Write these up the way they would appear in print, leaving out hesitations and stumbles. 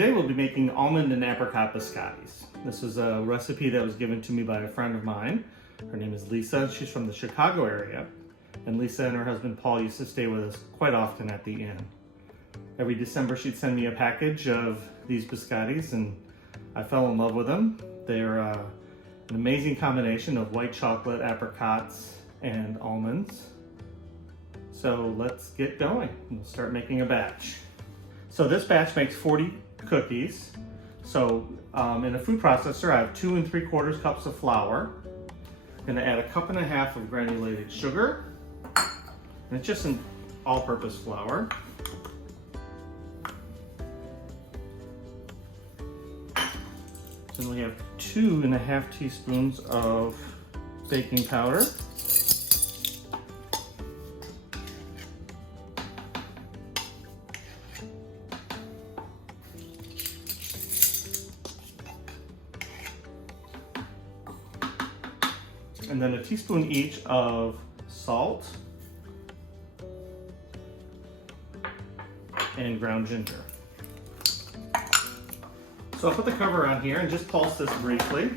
today we'll be making almond and apricot biscottis. This is a recipe that was given to me by a friend of mine. Her name is Lisa. She's from the Chicago area. And Lisa and her husband Paul used to stay with us quite often at the inn. Every December she'd send me a package of these biscottis and I fell in love with them. They're an amazing combination of white chocolate, apricots, and almonds. So let's get going. We'll start making a batch. So this batch makes 40 cookies. So in a food processor, I have 2 3/4 cups of flour. I'm gonna add 1.5 cups of granulated sugar. And it's just an all-purpose flour. Then we have 2.5 teaspoons of baking powder. And then a teaspoon each of salt and ground ginger. So I'll put the cover on here and just pulse this briefly.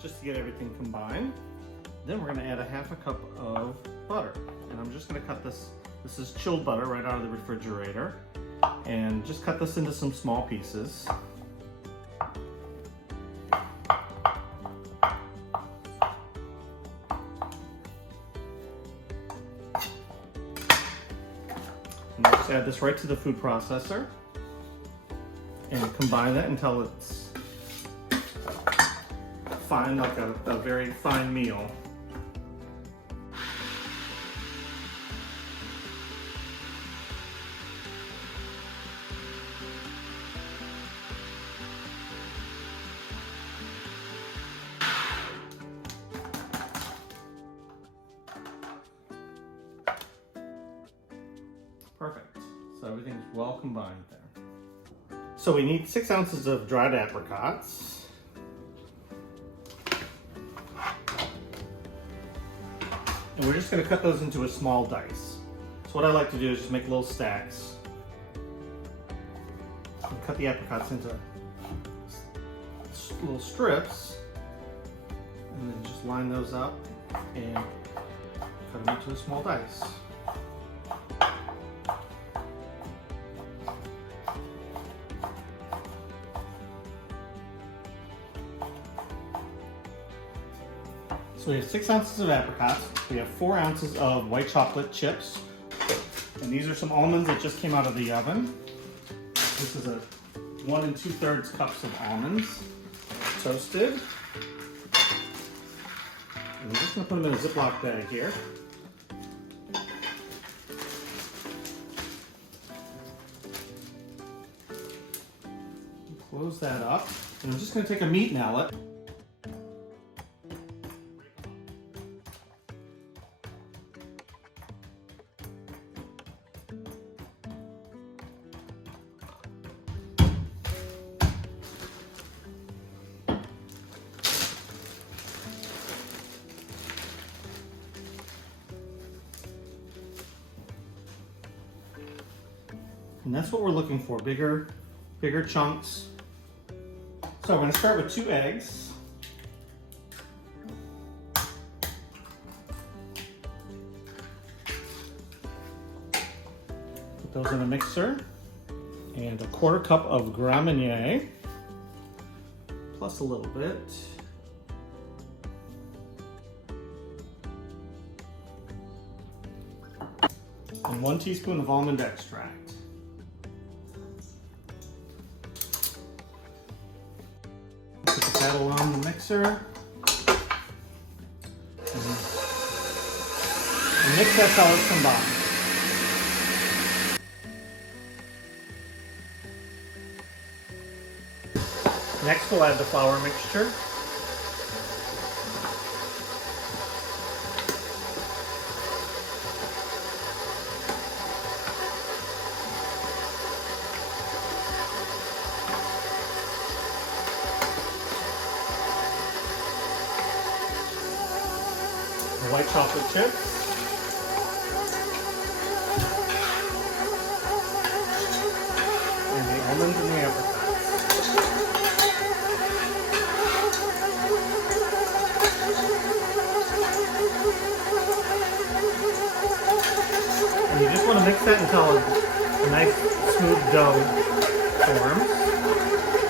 Just to get everything combined. Then we're going to add 1/2 cup of butter. And I'm just going to cut this is chilled butter right out of the refrigerator. And just cut this into some small pieces. And just add this right to the food processor. And combine that until it's fine, like a very fine meal. Perfect. So everything's well combined there. So we need 6 ounces of dried apricots. And we're just going to cut those into a small dice. So what I like to do is just make little stacks. And cut the apricots into little strips. And then just line those up and cut them into a small dice. So we have 6 ounces of apricots. We have 4 ounces of white chocolate chips. And these are some almonds that just came out of the oven. This is a 1 2/3 cups of almonds, toasted. And we're just gonna put them in a Ziploc bag here. Close that up. And I'm just gonna take a meat mallet. And that's what we're looking for, bigger chunks. So I'm going to start with 2 eggs. Put those in a mixer. And 1/4 cup of Grand Marnier, plus a little bit. And 1 teaspoon of almond extract. That along the mixer. And mix that till it's combined. Next we'll add the flour mixture. white chocolate chips. And the almonds and the apricots. And you just want to mix that until a nice smooth dough forms.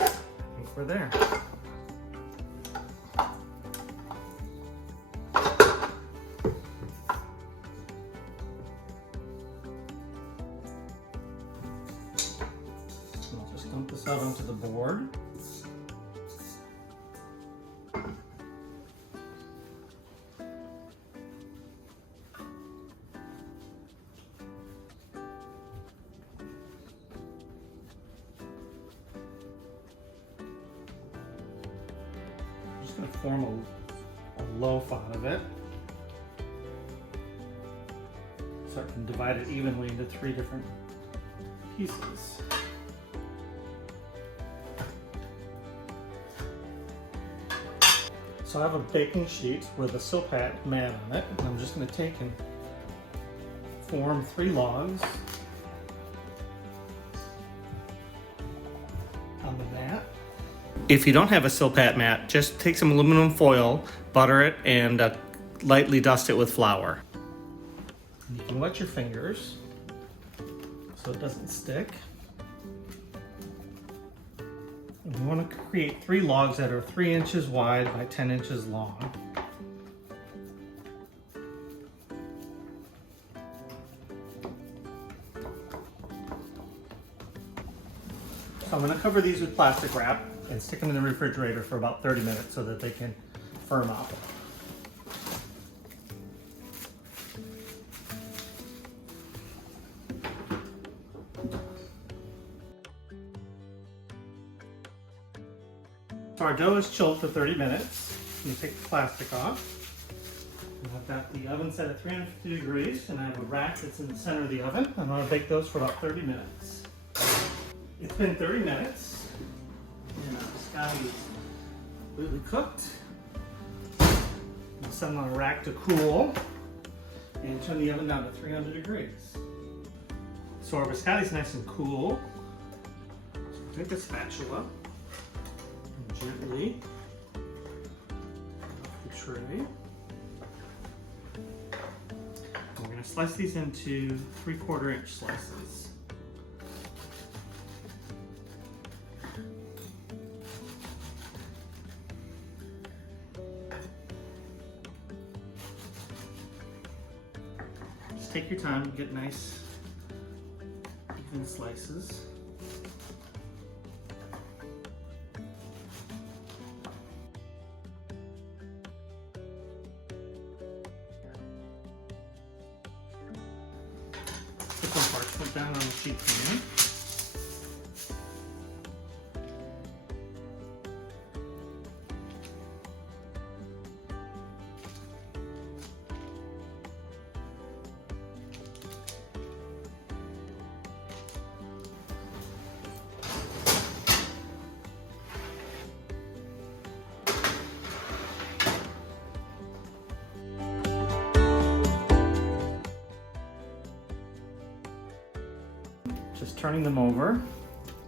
I think we're there. I'll just dump this out onto the board. I'm going to form a loaf out of it, so I can divide it evenly into 3 different pieces. So I have a baking sheet with a silpat mat on it, and I'm just going to take and form 3 logs on the mat. If you don't have a silpat mat, just take some aluminum foil, butter it, and lightly dust it with flour. You can wet your fingers so it doesn't stick. And you want to create 3 logs that are 3 inches wide by 10 inches long. So I'm going to cover these with plastic wrap and stick them in the refrigerator for about 30 minutes so that they can firm up. So our dough is chilled for 30 minutes. I'm going to take the plastic off. I've got the oven set at 350 degrees, and I have a rack that's in the center of the oven. I'm going to bake those for about 30 minutes. It's been 30 minutes. And our biscotti is completely cooked. I'll set them on a rack to cool and turn the oven down to 300 degrees. So our biscotti is nice and cool. So we'll take a spatula and gently off the tray. And we're going to slice these into 3/4 inch slices. Take your time, get nice, even slices. Put some parchment down on the sheet pan. Just turning them over,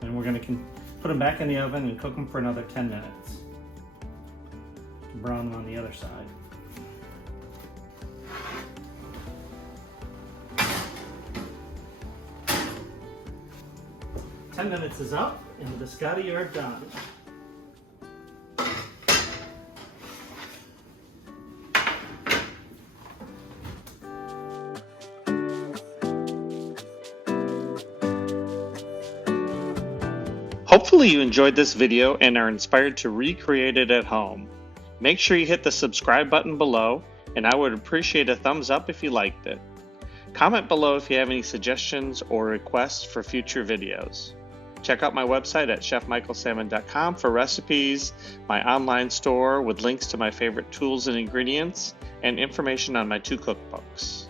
and we're going to put them back in the oven and cook them for another 10 minutes. Brown them on the other side. 10 minutes is up, and the biscotti are done. Hopefully you enjoyed this video and are inspired to recreate it at home. Make sure you hit the subscribe button below, and I would appreciate a thumbs up if you liked it. Comment below if you have any suggestions or requests for future videos. Check out my website at chefmichaelsalmon.com for recipes, my online store with links to my favorite tools and ingredients, and information on my 2 cookbooks.